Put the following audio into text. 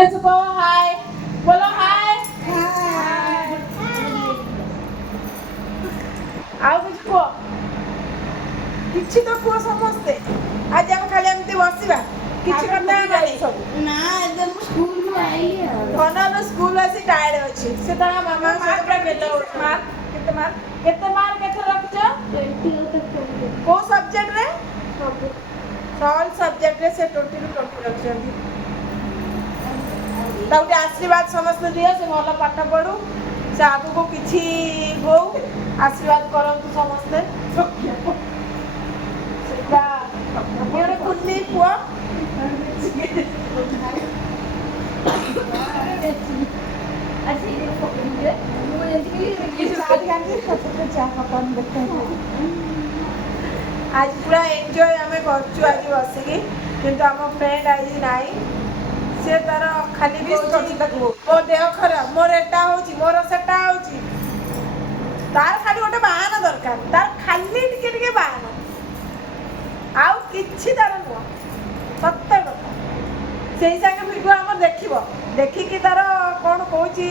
गणेश को हाय बोलो हाय आओ कुछ को किछि तो को समझते आज हम खाली एमती बसिबा किछि करना नहीं सब ना एकदम स्कूल में आई है धन स्कूल आसी टायर्ड अछि से ता मामा से केते मार्क केते रखछ 20 तक को सब्जेक्ट रे सब ऑल सब्जेक्ट रे से 20 ରୁ 20 रखछंती ताउटे आशीर्वाद समस्त दियो से भल पाठ पढू से आगु को किछि हो आशीर्वाद करंतु समस्ते सेटा मोर कुन्नी पुआ अच्छी मुझे आज पूरा एंजॉय हमें करछु आज बसिकी किंतु हम फ्रेंड आज नाही से तार खाली भी मो देह खराब मोर एटा होची मोर सेटा होची तार खाली गोटे बहाना दरकार तार खाली टिके बहाना आउ किछि तार नुह सत्य कथा सेही संगे भिडियो हम देखिबो देखिकी तार कोन कहूची